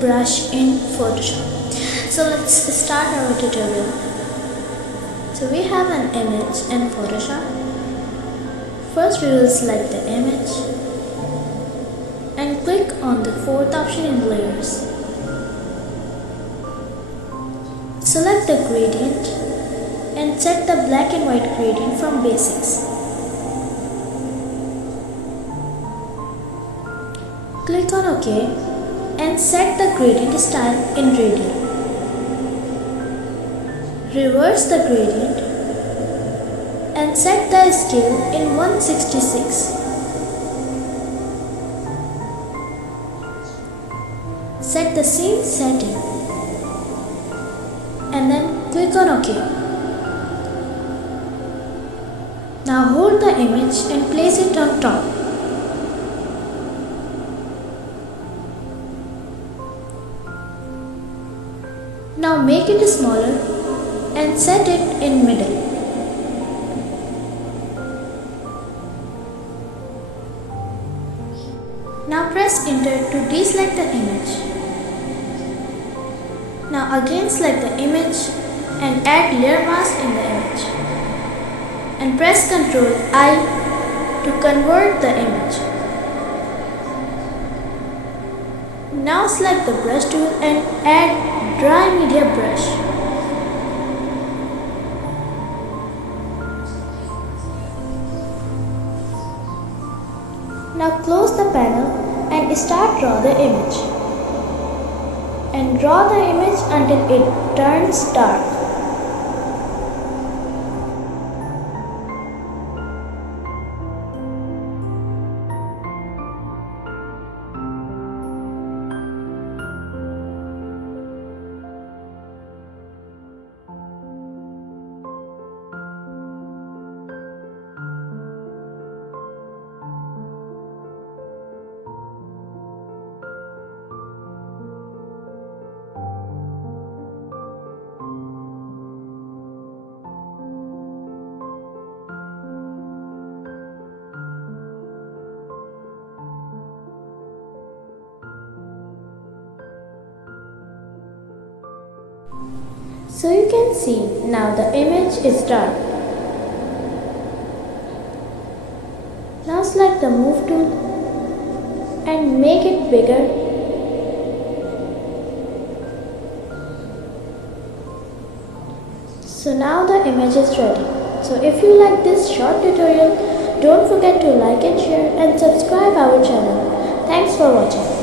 brush in Photoshop. So let's start our tutorial. So we have an image in Photoshop. First we will select the image and click on the fourth option in layers. Select the gradient and set the black and white gradient from basics. Click on OK and set the gradient style in radial. Reverse the gradient and set the scale in 166. Set the same setting and then click on OK. Now hold the image and place it on top. Now make it smaller and set it in middle. Now press enter to deselect the image. Now again select the image and add layer mask in the image. And press Ctrl I to convert the image. Now select the brush tool and add dry media brush. Now close the panel and start draw the image. And draw the image until it turns dark. So you can see now the image is dark. Now select the move tool and make it bigger. So now the image is ready. So if you like this short tutorial, don't forget to like and share and subscribe our channel. Thanks for watching.